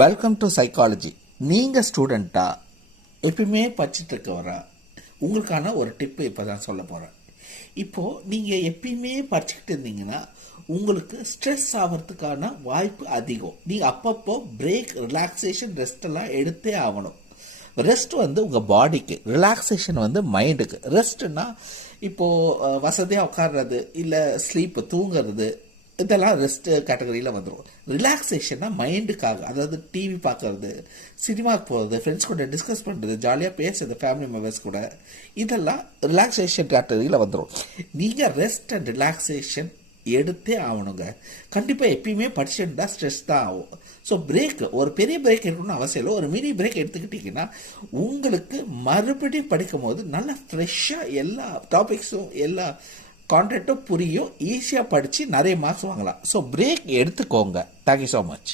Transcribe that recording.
Welcome to psychology. நீங்கள் ஸ்டூடெண்ட்டாக எப்பயுமே படிச்சுட்டு இருக்கவரா, உங்களுக்கான ஒரு டிப்பு இப்போ தான் சொல்ல போகிறேன். இப்போது நீங்கள் எப்பயுமே படிச்சுக்கிட்டு இருந்தீங்கன்னா உங்களுக்கு ஸ்ட்ரெஸ் ஆகிறதுக்கான வாய்ப்பு அதிகம். நீங்கள் அப்பப்போ பிரேக், ரிலாக்ஸேஷன், ரெஸ்டெல்லாம் எடுத்தே ஆகணும். ரெஸ்ட் உங்கள் பாடிக்கு, ரிலாக்ஸேஷன் மைண்டுக்கு. ரெஸ்ட்டுன்னா இப்போது வசதியாக உட்கார்றது, இல்லை ஸ்லீப்பு, தூங்குறது, இதெல்லாம் ரெஸ்ட் கேட்டகரியில் வந்துடும். ரிலாக்ஸேஷன்னா மைண்டுக்காக, அதாவது டிவி பார்க்கறது, சினிமாவுக்கு போகிறது, ஃப்ரெண்ட்ஸ் கூட டிஸ்கஸ் பண்ணுறது, ஜாலியாக பேசுறது, ஃபேமிலி மெம்பர்ஸ் கூட, இதெல்லாம் ரிலாக்ஸேஷன் கேட்டகரியில் வந்துடும். நீங்கள் ரெஸ்ட் அண்ட் ரிலாக்ஸேஷன் எடுத்தே ஆகணுங்க. கண்டிப்பாக எப்பயுமே படிச்சுட்டா ஸ்ட்ரெஸ் தான் ஆகும். ஸோ பிரேக், ஒரு பெரிய பிரேக் இருக்கணும்னு அவசியம் இல்லை. ஒரு மினி பிரேக் எடுத்துக்கிட்டிங்கன்னா உங்களுக்கு மறுபடியும் படிக்கும் போது நல்லா ஃப்ரெஷ்ஷாக எல்லா டாபிக்ஸும் எல்லா கான்டென்ட்டும் புரியும். ஈஸியாக படித்து நிறைய மார்க்ஸ் வாங்கலாம். ஸோ பிரேக் எடுத்துக்கோங்க. Thank you so much.